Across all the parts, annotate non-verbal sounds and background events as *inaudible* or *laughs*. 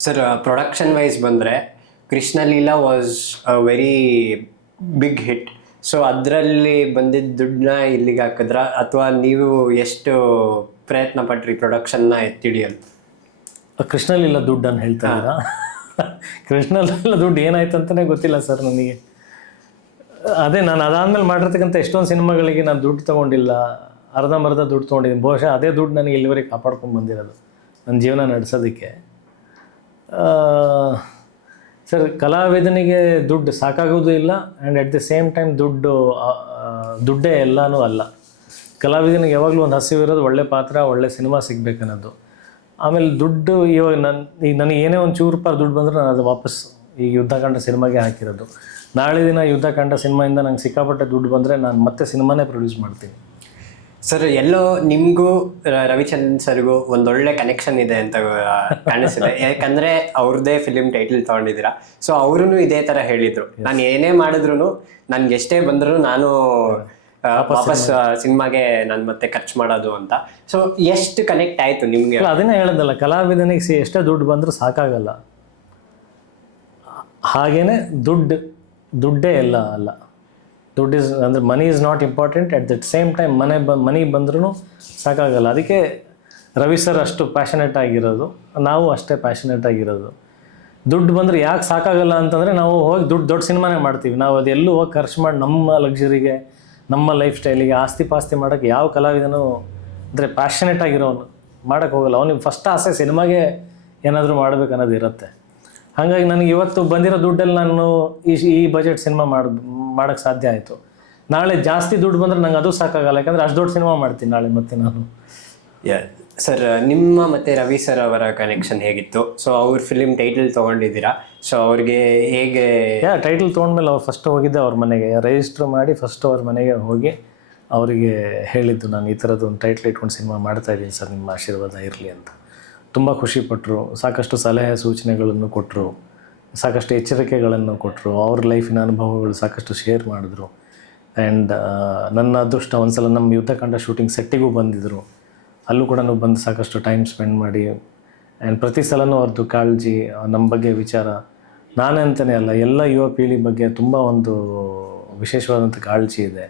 Sir production wise ಬಂದರೆ Krishnaleela was a very big hit so ಅದರಲ್ಲಿ ಬಂದಿದ್ದ ದುಡ್ಡನ್ನ ಇಲ್ಲಿಗೆ ಹಾಕಿದ್ರ? ಅಥವಾ ನೀವು ಎಷ್ಟು ಪ್ರಯತ್ನ ಪಟ್ರಿ ಪ್ರೊಡಕ್ಷನ್ನ ಎತ್ತಿಡಿಯಲು? ಕೃಷ್ಣಲಿಲ್ಲ *laughs* ದುಡ್ಡು ಅಂತ ಹೇಳ್ತಾ ಇದ್ದೀರಾ ಕೃಷ್ಣಲಿಲ್ಲ ದುಡ್ಡು ಏನಾಯ್ತು ಅಂತಲೇ ಗೊತ್ತಿಲ್ಲ ಸರ್ ನನಗೆ. ಅದೇ ನಾನು ಅದಾದ್ಮೇಲೆ ಮಾಡಿರ್ತಕ್ಕಂಥ ಎಷ್ಟೊಂದು ಸಿನಿಮಾಗಳಿಗೆ ನಾನು ದುಡ್ಡು ತೊಗೊಂಡಿಲ್ಲ ಅರ್ಧಂಬರ್ಧ ದುಡ್ಡು ತೊಗೊಂಡಿದ್ದೀನಿ. ಬಹುಶಃ ಅದೇ ದುಡ್ಡು ನನಗೆ ಇಲ್ಲಿವರೆಗೆ ಕಾಪಾಡ್ಕೊಂಡು ಬಂದಿರೋದು ನನ್ನ ಜೀವನ ನಡೆಸೋದಕ್ಕೆ. ಸರ್, ಕಲಾವಿದನಿಗೆ ದುಡ್ಡು ಸಾಕಾಗೋದು ಇಲ್ಲ and at the same time ದುಡ್ಡು ದುಡ್ಡೇ ಎಲ್ಲನೂ ಅಲ್ಲ. ಕಲಾವಿದನಿಗೆ ಯಾವಾಗಲೂ ಒಂದು ಹಸಿವು ಇರೋದು ಒಳ್ಳೆ ಪಾತ್ರ, ಒಳ್ಳೆ ಸಿನಿಮಾ ಸಿಗಬೇಕನ್ನೋದು. ಆಮೇಲೆ ದುಡ್ಡು ಇವಾಗ ನನ್ನ ಈಗ ನನಗೆ ಏನೇ ಒಂದು ಚೂರು ರೂಪಾಯಿ ದುಡ್ಡು ಬಂದರೂ ನಾನು ಅದು ವಾಪಸ್ ಈಗ ಯುದ್ಧಕಾಂಡ ಸಿನಿಮಾಗೆ ಹಾಕಿರೋದು. ನಾಳೆ ದಿನ ಯುದ್ಧಕಾಂಡ ಸಿನಿಮಾಯಿಂದ ನಂಗೆ ಸಿಕ್ಕಾಪಟ್ಟೆ ದುಡ್ಡು ಬಂದರೆ ನಾನು ಮತ್ತೆ ಸಿನಿಮಾನೇ ಪ್ರೊಡ್ಯೂಸ್ ಮಾಡ್ತೀನಿ. ಸರ್ ಎಲ್ಲೋ ನಿಮಗೂ ರವಿಚಂದ್ರನ್ ಸರ್ಗೂ ಒಂದೊಳ್ಳೆ ಕನೆಕ್ಷನ್ ಇದೆ ಅಂತ ಕಾಣಿಸಿದೆ ಯಾಕಂದ್ರೆ ಅವ್ರದ್ದೇ ಫಿಲಿಮ್ ಟೈಟಲ್ ತಗೊಂಡಿದ್ದೀರಾ. ಸೊ ಅವರು ಇದೇ ತರ ಹೇಳಿದ್ರು. ನಾನು ಏನೇ ಮಾಡಿದ್ರು ನನ್ಗೆ ಎಷ್ಟೇ ಬಂದ್ರು ನಾನು ವಾಪಸ್ ಸಿನಿಮಾಗೆ. ನಾನು ಮತ್ತೆ ಖರ್ಚು ಮಾಡೋದು ಅಂತ. ಸೊ ಎಷ್ಟು ಕನೆಕ್ಟ್ ಆಯ್ತು ನಿಮ್ಗೆ? ಅದನ್ನೇ ಹೇಳೋದಲ್ಲ ಕಲಾವಿದನಿಗೆ ಎಷ್ಟೇ ದುಡ್ಡು ಬಂದ್ರು ಸಾಕಾಗಲ್ಲ. ಹಾಗೇನೆ ದುಡ್ಡು ದುಡ್ಡೇ ಎಲ್ಲ ಅಲ್ಲ. ದುಡ್ಡು ಇಸ್ ಅಂದರೆ money is not important at that same time ಮನೆ ಬ ಮನಿ ಬಂದ್ರೂ ಸಾಕಾಗಲ್ಲ. ಅದಕ್ಕೆ ರವಿ ಸರ್ ಅಷ್ಟು ಪ್ಯಾಷನೇಟ್ ಆಗಿರೋದು. ನಾವು ಅಷ್ಟೇ ಪ್ಯಾಷನೇಟ್ ಆಗಿರೋದು. ದುಡ್ಡು ಬಂದರೆ ಯಾಕೆ ಸಾಕಾಗಲ್ಲ ಅಂತಂದರೆ ನಾವು ಹೋಗಿ ದುಡ್ಡು ದೊಡ್ಡ ಸಿನಿಮಾನೇ ಮಾಡ್ತೀವಿ. ನಾವು ಅದೆಲ್ಲೂ ಹೋಗಿ ಖರ್ಚು ಮಾಡಿ ನಮ್ಮ ಲಕ್ಸುರಿಗೆ ನಮ್ಮ ಲೈಫ್ ಸ್ಟೈಲಿಗೆ ಆಸ್ತಿ ಪಾಸ್ತಿ ಮಾಡೋಕ್ಕೆ ಯಾವ ಕಲಾವಿದನೂ ಅಂದರೆ ಪ್ಯಾಷನೆಟ್ ಆಗಿರೋನು ಮಾಡೋಕ್ಕೆ ಹೋಗಲ್ಲ. ಅವನಿಗೆ ಫಸ್ಟ್ ಆಸೆ ಸಿನಿಮಾಗೆ ಏನಾದರೂ ಮಾಡ್ಬೇಕು ಅನ್ನೋದು ಇರುತ್ತೆ. ಹಾಗಾಗಿ ನನಗೆ ಇವತ್ತು ಬಂದಿರೋ ದುಡ್ಡಲ್ಲಿ ನಾನು ಈ ಈ ಬಜೆಟ್ ಸಿನಿಮಾ ಮಾಡಿ ಮಾಡೋಕ್ಕೆ ಸಾಧ್ಯ ಆಯಿತು. ನಾಳೆ ಜಾಸ್ತಿ ದುಡ್ಡು ಬಂದರೆ ನಂಗೆ ಅದು ಸಾಕಾಗಲ್ಲ ಯಾಕಂದರೆ ಅಷ್ಟು ದೊಡ್ಡ ಸಿನಿಮಾ ಮಾಡ್ತೀನಿ ನಾಳೆ ಮತ್ತೆ ನಾನು. ಸರ್ ನಿಮ್ಮ ಮತ್ತೆ ರವಿ ಸರ್ ಅವರ ಕನೆಕ್ಷನ್ ಹೇಗಿತ್ತು? ಸೊ ಅವ್ರ ಫಿಲಿಮ್ ಟೈಟಲ್ ತೊಗೊಂಡಿದ್ದೀರಾ? ಸೊ ಅವ್ರಿಗೆ ಹೇಗೆ ಯಾ ಟೈಟಲ್ ತೊಗೊಂಡ್ಮೇಲೆ ಅವ್ರು ಫಸ್ಟ್ ಹೋಗಿದ್ದೆ ಅವ್ರ ಮನೆಗೆ. ರಿಜಿಸ್ಟ್ರ್ ಮಾಡಿ ಫಸ್ಟ್ ಅವ್ರ ಮನೆಗೆ ಹೋಗಿ ಅವರಿಗೆ ಹೇಳಿದ್ದು ನಾನು ಈ ಥರದ್ದು ಒಂದು ಟೈಟ್ಲ್ ಇಟ್ಕೊಂಡು ಸಿನಿಮಾ ಮಾಡ್ತಾ ಇದ್ದೀನಿ ಸರ್ ನಿಮ್ಮ ಆಶೀರ್ವಾದ ಇರಲಿ ಅಂತ. ತುಂಬ ಖುಷಿಪಟ್ಟರು ಸಾಕಷ್ಟು ಸಲಹೆ ಸೂಚನೆಗಳನ್ನು ಕೊಟ್ಟರು ಸಾಕಷ್ಟು ಎಚ್ಚರಿಕೆಗಳನ್ನು ಕೊಟ್ಟರು, ಅವ್ರ ಲೈಫಿನ ಅನುಭವಗಳು ಸಾಕಷ್ಟು ಶೇರ್ ಮಾಡಿದ್ರು. ಆ್ಯಂಡ್ ನನ್ನ ಅದೃಷ್ಟ ಒಂದ್ಸಲ ನಮ್ಮ ಯುದ್ಧಕಾಂಡ ಶೂಟಿಂಗ್ ಸೆಟ್ಟಿಗೂ ಬಂದಿದ್ದರು ಅಲ್ಲೂ ಕೂಡ ಬಂದು ಸಾಕಷ್ಟು ಟೈಮ್ ಸ್ಪೆಂಡ್ ಮಾಡಿ ಆ್ಯಂಡ್ ಪ್ರತಿ ಸಲನೂ ಅವ್ರದ್ದು ಕಾಳಜಿ ನಮ್ಮ ಬಗ್ಗೆ ವಿಚಾರ. ನಾನೇ ಅಂತಲೇ ಅಲ್ಲ, ಎಲ್ಲ ಯುವ ಪೀಳಿ ಬಗ್ಗೆ ತುಂಬ ಒಂದು ವಿಶೇಷವಾದಂಥ ಕಾಳಜಿ ಇದೆ.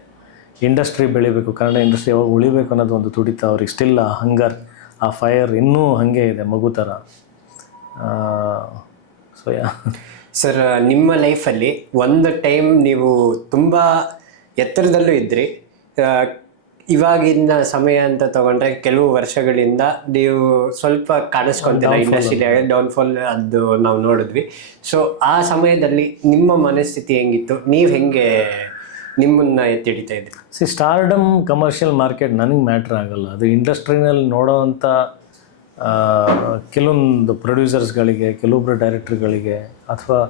ಇಂಡಸ್ಟ್ರಿ ಬೆಳಿಬೇಕು, ಕನ್ನಡ ಇಂಡಸ್ಟ್ರಿ ಯಾವಾಗ ಉಳಿಬೇಕು ಅನ್ನೋದು ಒಂದು ತುಡಿತ, ಅವ್ರಿಗೆ ಸ್ಟಿಲ್ ಆ ಹಂಗರ್ ಆ ಫೈರ್ ಇನ್ನೂ ಹಾಗೆ ಇದೆ ಮಗು ಥರ. So yeah? ಸರ್ ನಿಮ್ಮ ಲೈಫಲ್ಲಿ ಒಂದು ಟೈಮ್ ನೀವು ತುಂಬ ಎತ್ತರದಲ್ಲೂ ಇದ್ರಿ. ಇವಾಗಿನ ಸಮಯ ಅಂತ ತಗೊಂಡ್ರೆ ಕೆಲವು ವರ್ಷಗಳಿಂದ ನೀವು ಸ್ವಲ್ಪ ಕಾಣಿಸ್ಕೊಂತೀರ ಇಂಡಸ್ಟ್ರಿ ಡೌನ್ಫಾಲ್ ಅದು ನಾವು ನೋಡಿದ್ವಿ. ಸೊ ಆ ಸಮಯದಲ್ಲಿ ನಿಮ್ಮ ಮನಸ್ಥಿತಿ ಹೆಂಗಿತ್ತು? ನೀವು ಹೆಂಗೆ ನಿಮ್ಮನ್ನ ಎತ್ತಿಡಿತಾ ಇದ್ರಿ? ಸಿ ಸ್ಟಾರ್ಡಮ್ ಕಮರ್ಷಿಯಲ್ ಮಾರ್ಕೆಟ್ ನನಗೆ ಮ್ಯಾಟ್ರ್ ಆಗಲ್ಲ. ಅದು ಇಂಡಸ್ಟ್ರಿನಲ್ಲಿ ನೋಡೋವಂಥ ಕೆಲವೊಂದು ಪ್ರೊಡ್ಯೂಸರ್ಸ್ಗಳಿಗೆ ಕೆಲವೊಬ್ಬರು ಡೈರೆಕ್ಟ್ರ್ಗಳಿಗೆ ಅಥವಾ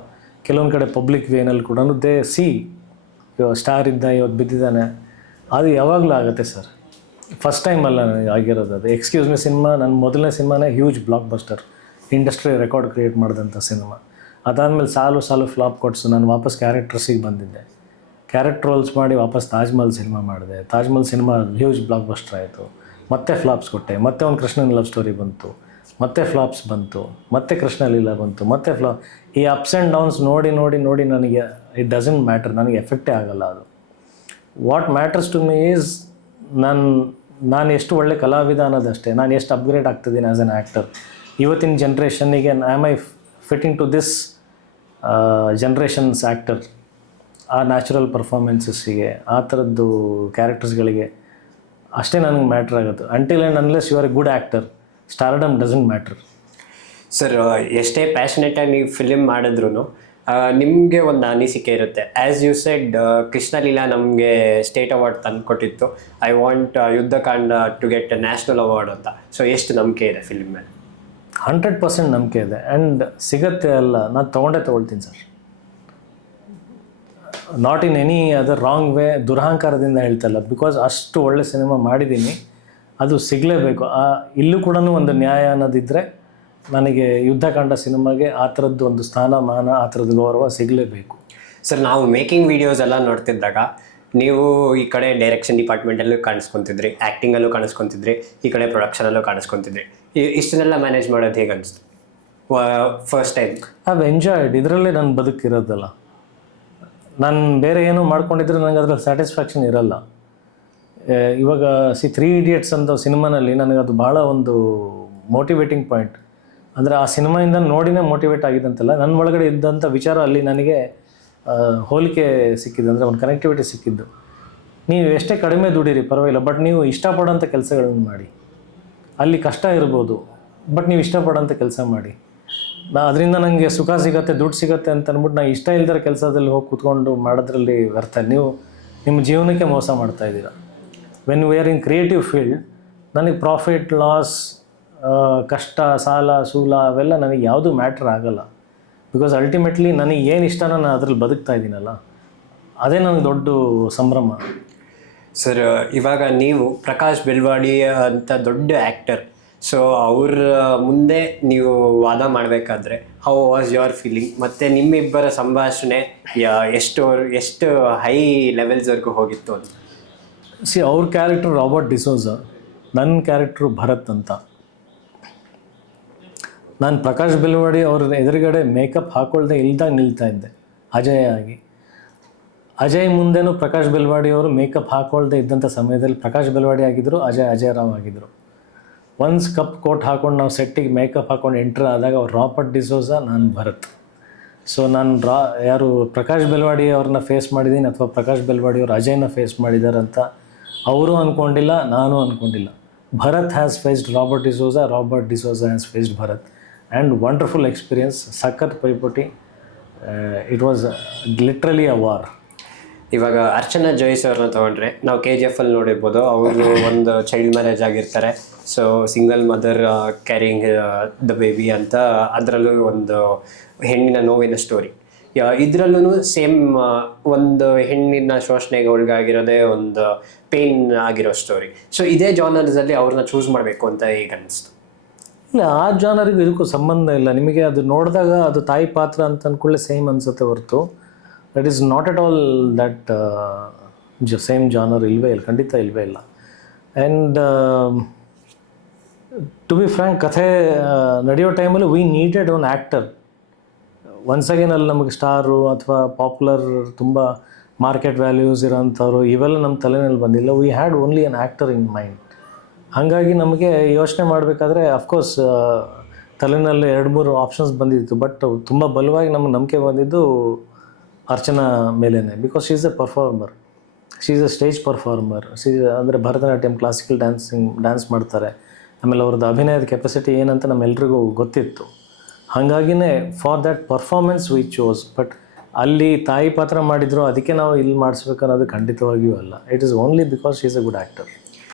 ಕೆಲವೊಂದು ಕಡೆ ಪಬ್ಲಿಕ್ ವೇನಲ್ಲಿ ಕೂಡ ದೇ ಸಿ ಸ್ಟಾರ್ ಇದ್ದ ಇವತ್ತು ಬಿದ್ದಿದ್ದಾನೆ. ಅದು ಯಾವಾಗಲೂ ಆಗುತ್ತೆ ಸರ್ ಫಸ್ಟ್ ಟೈಮ್ ಅಲ್ಲ ಆಗಿರೋದು ಅದು. ಎಕ್ಸ್ಕ್ಯೂಸ್ ಮಿ ಸಿನಿಮಾ ನನ್ನ ಮೊದಲನೇ ಸಿನಿಮಾನೇ huge blockbuster industry record create ಮಾಡಿದಂಥ ಸಿನಿಮಾ ಅದಾದಮೇಲೆ ಸಾಲು ಸಾಲು ಫ್ಲಾಪ್ ಕೊಟ್ಸು, ನಾನು ವಾಪಸ್ ಕ್ಯಾರೆಕ್ಟರ್ಸಿಗೆ ಬಂದಿದ್ದೆ. ಕ್ಯಾರೆಕ್ಟರ್ ರೋಲ್ಸ್ ಮಾಡಿ ವಾಪಸ್ ತಾಜ್ಮಹಲ್ ಸಿನಿಮಾ ಮಾಡಿದೆ. Taj Mahal cinema huge blockbuster ಆಯಿತು. ಮತ್ತೆ ಫ್ಲಾಪ್ಸ್ ಕೊಟ್ಟೆ, ಮತ್ತೆ ಒಂದು ಕೃಷ್ಣನ ಲವ್ ಸ್ಟೋರಿ ಬಂತು, ಮತ್ತೆ ಫ್ಲಾಪ್ಸ್ ಬಂತು, ಮತ್ತೆ ಕೃಷ್ಣ ಲೀಲಾ ಬಂತು, ಮತ್ತೆ ಫ್ಲಾ, ಈ ಅಪ್ಸ್ ಆ್ಯಂಡ್ ಡೌನ್ಸ್ ನೋಡಿ ನೋಡಿ ನೋಡಿ ನನಗೆ ಇಟ್ ಡಸಂಟ್ ಮ್ಯಾಟರ್ ನನಗೆ ಎಫೆಕ್ಟೇ ಆಗಲ್ಲ ಅದು. What matters to me is ನಾನು ನಾನು ಎಷ್ಟು ಒಳ್ಳೆ ಕಲಾವಿದ ಅನ್ನೋದಷ್ಟೇ, ನಾನು ಎಷ್ಟು ಅಪ್ಗ್ರೇಡ್ ಆಗ್ತಿದ್ದೀನಿ ಆ್ಯಸ್ ಎನ್ ಆ್ಯಕ್ಟರ್ ಇವತ್ತಿನ ಜನ್ರೇಷನ್ನಿಗೆ am I fitting to this generations actor ಆ ನ್ಯಾಚುರಲ್ ಪರ್ಫಾರ್ಮೆನ್ಸಸ್ಸಿಗೆ ಆ ಥರದ್ದು ಕ್ಯಾರೆಕ್ಟರ್ಸ್ಗಳಿಗೆ ಅಷ್ಟೇ ನನಗೆ ಮ್ಯಾಟ್ರ್ ಆಗುತ್ತೆ. Until and unless you are a good actor stardom doesn't matter sir ಎಷ್ಟೇ ಪ್ಯಾಷನೇಟಾಗಿ ನೀವು ಫಿಲಿಮ್ ಮಾಡಿದ್ರು ನಿಮಗೆ ಒಂದು ಅನಿಸಿಕೆ ಇರುತ್ತೆ. ಆ್ಯಸ್ ಯು ಸೆಡ್ ಕೃಷ್ಣಲೀಲಾ ನಮಗೆ ಸ್ಟೇಟ್ ಅವಾರ್ಡ್ ತಂದು ಕೊಟ್ಟಿತ್ತು I want Yuddhakanda to get national award ಅಂತ. ಸೊ ಎಷ್ಟು ನಂಬಿಕೆ ಇದೆ ಫಿಲ್ಮ್ ಮೇಲೆ? ಹಂಡ್ರೆಡ್ ಪರ್ಸೆಂಟ್ ನಂಬಿಕೆ ಇದೆ. ಆ್ಯಂಡ್ ಸಿಗತ್ತೆ ಅಲ್ಲ ನಾನು ತೊಗೊಂಡೇ ತೊಗೊಳ್ತೀನಿ sir not in any other wrong way ದುರಹಂಕಾರದಿಂದ ಹೇಳ್ತಲ್ಲ. ಬಿಕಾಸ್ ಅಷ್ಟು ಒಳ್ಳೆ ಸಿನಿಮಾ ಮಾಡಿದ್ದೀನಿ ಅದು ಸಿಗಲೇಬೇಕು. ಆ ಇಲ್ಲೂ ಕೂಡ ಒಂದು ನ್ಯಾಯ ಅನ್ನೋದಿದ್ದರೆ ನನಗೆ ಯುದ್ಧಕಾಂಡ ಸಿನಿಮಾಗೆ ಆ ಥರದ್ದು ಒಂದು ಸ್ಥಾನಮಾನ ಆ ಥರದ್ದು ಗೌರವ ಸಿಗಲೇಬೇಕು. ಸರ್ ನಾವು ಮೇಕಿಂಗ್ ವೀಡಿಯೋಸ್ ಎಲ್ಲ ನೋಡ್ತಿದ್ದಾಗ ನೀವು ಈ ಕಡೆ ಡೈರೆಕ್ಷನ್ ಡಿಪಾರ್ಟ್ಮೆಂಟಲ್ಲೂ ಕಾಣಿಸ್ಕೊತಿದ್ರಿ ಆ್ಯಕ್ಟಿಂಗಲ್ಲೂ ಕಾಣಿಸ್ಕೊತಿದ್ರಿ ಈ ಕಡೆ ಪ್ರೊಡಕ್ಷನಲ್ಲೂ ಕಾಣಿಸ್ಕೊತಿದ್ರಿ. ಇಷ್ಟನ್ನೆಲ್ಲ ಮ್ಯಾನೇಜ್ ಮಾಡೋದು ಹೇಗೆ ಅನಿಸ್ತು ಫಸ್ಟ್ ಟೈಮ್ ಹ್ಯಾವ್ ಎಂಜಾಯ್ಡ್ ಇದರಲ್ಲೇ ನನ್ನ ಬದುಕಿರೋದಲ್ಲ ನಾನು ಬೇರೆ ಏನೂ ಮಾಡ್ಕೊಂಡಿದ್ರೆ ನನಗೆ ಅದ್ರಲ್ಲಿ ಸ್ಯಾಟಿಸ್ಫ್ಯಾಕ್ಷನ್ ಇರಲ್ಲ. ಇವಾಗ ಸಿ ತ್ರೀ ಇಡಿಯಟ್ಸ್ ಅಂತ ಸಿನಿಮಾನಲ್ಲಿ ನನಗೆ ಅದು ಭಾಳ ಒಂದು ಮೋಟಿವೇಟಿಂಗ್ ಪಾಯಿಂಟ್ ಅಂದರೆ ಆ ಸಿನಿಮಾಯಿಂದ ನೋಡಿನೇ ಮೋಟಿವೇಟ್ ಆಗಿದ್ದಂತಲ್ಲ ನನ್ನ ಒಳಗಡೆ ಇದ್ದಂಥ ವಿಚಾರ ಅಲ್ಲಿ ನನಗೆ ಹೋಲಿಕೆ ಸಿಕ್ಕಿದ್ದು ಅಂದರೆ ಒಂದು ಕನೆಕ್ಟಿವಿಟಿ ಸಿಕ್ಕಿದ್ದು. ನೀವು ಎಷ್ಟೇ ಕಡಿಮೆ ದುಡೀರಿ, ಪರವಾಗಿಲ್ಲ ಬಟ್ ನೀವು ಇಷ್ಟಪಡೋಂಥ ಕೆಲಸಗಳನ್ನು ಮಾಡಿ. ಅಲ್ಲಿ ಕಷ್ಟ ಇರ್ಬೋದು ಬಟ್ ನೀವು ಇಷ್ಟಪಡೋಂಥ ಕೆಲಸ ಮಾಡಿ. ನಾ ಅದರಿಂದ ನನಗೆ ಸುಖ ಸಿಗತ್ತೆ, ದುಡ್ಡು ಸಿಗತ್ತೆ ಅಂತ ಅಂದ್ಬಿಟ್ಟು ನಾ ಇಷ್ಟ ಇಲ್ದಿರೋ ಕೆಲಸದಲ್ಲಿ ಹೋಗಿ ಕೂತ್ಕೊಂಡು ಮಾಡೋದ್ರಲ್ಲಿ ವ್ಯರ್ಥ. ನೀವು ನಿಮ್ಮ ಜೀವನಕ್ಕೆ ಮೋಸ ಮಾಡ್ತಾ ಇದ್ದೀರಾ. When we are in creative field ನನಗೆ ಪ್ರಾಫಿಟ್ ಲಾಸ್ ಕಷ್ಟ, ಸಾಲ, ಸೂಲ ಅವೆಲ್ಲ ನನಗೆ ಯಾವುದೂ ಮ್ಯಾಟ್ರ್ ಆಗಲ್ಲ. ಬಿಕಾಸ್ ಅಲ್ಟಿಮೇಟ್ಲಿ ನನಗೆ ಏನು ಇಷ್ಟನೋ ನಾನು ಅದ್ರಲ್ಲಿ ಬದುಕ್ತಾ ಇದ್ದೀನಲ್ಲ. ಅದೇ ನನಗೆ ದೊಡ್ಡ ಸಂಭ್ರಮ. ಸರ್ ಇವಾಗ ನೀವು ಪ್ರಕಾಶ್ ಬೆಲ್ವಾಡಿ ಅಂತ ದೊಡ್ಡ ಆ್ಯಕ್ಟರ್ ಸೊ ಅವ್ರ ಮುಂದೆ ನೀವು ವಾದ ಮಾಡಬೇಕಾದ್ರೆ ಹೌ ವಾಸ್ ಯುವರ್ ಫೀಲಿಂಗ್ ಮತ್ತು ನಿಮ್ಮಿಬ್ಬರ ಸಂಭಾಷಣೆ ಎಷ್ಟು ಎಷ್ಟು ಹೈ ಲೆವೆಲ್ಸ್ವರೆಗೂ ಹೋಗಿತ್ತು ಅಂತ. ಸಿ ಅವ್ರ ಕ್ಯಾರೆಕ್ಟರ್ ರಾಬರ್ಟ್ ಡಿಸೋಜ ನನ್ನ ಕ್ಯಾರೆಕ್ಟ್ರು ಭರತ್ ಅಂತ. ನಾನು ಪ್ರಕಾಶ್ ಬೆಲ್ವಾಡಿ ಅವ್ರ ಎದುರುಗಡೆ ಮೇಕಪ್ ಹಾಕೊಳ್ದೆ ಇಲ್ದಾಗ ನಿಲ್ತಾ ಇದ್ದೆ, ಅಜಯ್ ಆಗಿ. ಅಜಯ್ ಮುಂದೆನೂ ಪ್ರಕಾಶ್ ಬೆಲ್ವಾಡಿ ಅವರು ಮೇಕಪ್ ಹಾಕೊಳ್ದೆ ಇದ್ದಂಥ ಸಮಯದಲ್ಲಿ ಪ್ರಕಾಶ್ ಬೆಲ್ವಾಡಿ ಆಗಿದ್ದರು ಅಜಯ್ ಅಜಯ್ ರಾವ್ ಆಗಿದ್ದರು ಒನ್ಸ್ ಕಪ್ ಕೋಟ್ ಹಾಕೊಂಡು ನಾವು ಸೆಟ್ಟಿಗೆ ಮೇಕಪ್ ಹಾಕೊಂಡು ಎಂಟ್ರ್ ಆದಾಗ ಅವ್ರು ರಾಬರ್ಟ್ ಡಿಸೋಸ ನಾನು ಭರತ್. ಸೊ ನಾನು ರಾ, ಯಾರು ಪ್ರಕಾಶ್ ಬೆಲ್ವಾಡಿ ಅವ್ರನ್ನ ಫೇಸ್ ಮಾಡಿದ್ದೀನಿ ಅಥವಾ ಪ್ರಕಾಶ್ ಬೆಲ್ವಾಡಿ ಅವರು ಅಜಯ್ನ ಫೇಸ್ ಮಾಡಿದ್ದಾರೆ ಅಂತ ಅವರು ಅಂದ್ಕೊಂಡಿಲ್ಲ ನಾನು ಅಂದ್ಕೊಂಡಿಲ್ಲ Bharath has faced Robert D'Souza Robert D'Souza has faced Bharath. And wonderful experience ಸಖತ್ ಪೈಪೋಟಿ it was literally a war ಇವಾಗ ಅರ್ಚನಾ ಜೋಯಿಸ್ ಅವ್ರನ್ನ ತಗೊಂಡ್ರೆ, ನಾವು ಕೆ ಜಿ ಎಫ್ ಅಲ್ಲಿ ನೋಡಿರ್ಬೋದು, ಅವರು ಒಂದು ಚೈಲ್ಡ್ ಮ್ಯಾರೇಜ್ ಆಗಿರ್ತಾರೆ. So single mother carrying the baby ಅಂತ ಅದರಲ್ಲೂ ಒಂದು ಹೆಣ್ಣಿನ ನೋವಿನ ಸ್ಟೋರಿ ಇದರಲ್ಲೂ ಸೇಮ್ ಒಂದು ಹೆಣ್ಣಿನ ಶೋಷಣೆಗೆ ಒಳಗಾಗಿರೋದೇ ಒಂದು ಪೇನ್ ಆಗಿರೋ ಸ್ಟೋರಿ ಸೊ ಇದೇ ಜಾನರ್ಸಲ್ಲಿ ಅವ್ರನ್ನ ಚೂಸ್ ಮಾಡಬೇಕು ಅಂತ ಈಗ ಅನಿಸ್ತು ಇಲ್ಲ, ಆ ಜಾನರಿಗೂ ಇದಕ್ಕೂ ಸಂಬಂಧ ಇಲ್ಲ. ನಿಮಗೆ ಅದು ನೋಡಿದಾಗ ಅದು ತಾಯಿ ಪಾತ್ರ ಅಂತ ಅಂದ್ಕೊಳ್ಳೆ ಸೇಮ್ ಅನ್ಸುತ್ತೆ ಹೊರತು. That is not at all that the same genre ಇಲ್ವೇ ಇಲ್ಲ ಖಂಡಿತ ಇಲ್ವೇ ಇಲ್ಲ ಆ್ಯಂಡ್ ಟು ಬಿ ಫ್ರ್ಯಾಂಕ್ ಕಥೆ ನಡೆಯೋ ಟೈಮಲ್ಲಿ we needed one actor once again ಅಲ್ಲಿ ನಮಗೆ ಸ್ಟಾರು ಅಥವಾ ಪಾಪ್ಯುಲರ್ ತುಂಬ ಮಾರ್ಕೆಟ್ ವ್ಯಾಲ್ಯೂಸ್ ಇರೋಂಥವ್ರು ಇವೆಲ್ಲ ನಮ್ಮ ತಲೆನಲ್ಲಿ ಬಂದಿಲ್ಲ we had only an actor in mind ಹಾಗಾಗಿ ನಮಗೆ ಯೋಚನೆ ಮಾಡಬೇಕಾದ್ರೆ ಅಫ್ಕೋರ್ಸ್ ತಲೆನಲ್ಲಿ ಎರಡು ಮೂರು ಆಪ್ಷನ್ಸ್ ಬಂದಿತ್ತು ಬಟ್ ತುಂಬ ಬಲವಾಗಿ ನಮಗೆ ನಂಬಿಕೆ ಬಂದಿದ್ದು ಅರ್ಚನಾ ಮೇಲೇ because is a performer she is a stage performer she ಅಂದರೆ ಭರತನಾಟ್ಯಂ ಕ್ಲಾಸಿಕಲ್ ಡ್ಯಾನ್ಸಿಂಗ್ ಡ್ಯಾನ್ಸ್ ಮಾಡ್ತಾರೆ. ಆಮೇಲೆ ಅವ್ರದ್ದು ಅಭಿನಯದ ಕೆಪಾಸಿಟಿ ಏನಂತ ನಮ್ಮೆಲ್ರಿಗೂ ಗೊತ್ತಿತ್ತು. ಹಾಗಾಗಿನೇ for that performance we chose but ಅಲ್ಲಿ ತಾಯಿ ಪಾತ್ರ ಮಾಡಿದ್ರು ಅದಕ್ಕೆ ನಾವು ಇಲ್ಲಿ ಮಾಡಿಸ್ಬೇಕನ್ನೋದು ಖಂಡಿತವಾಗಿಯೂ ಅಲ್ಲ. It is only because she is a good actor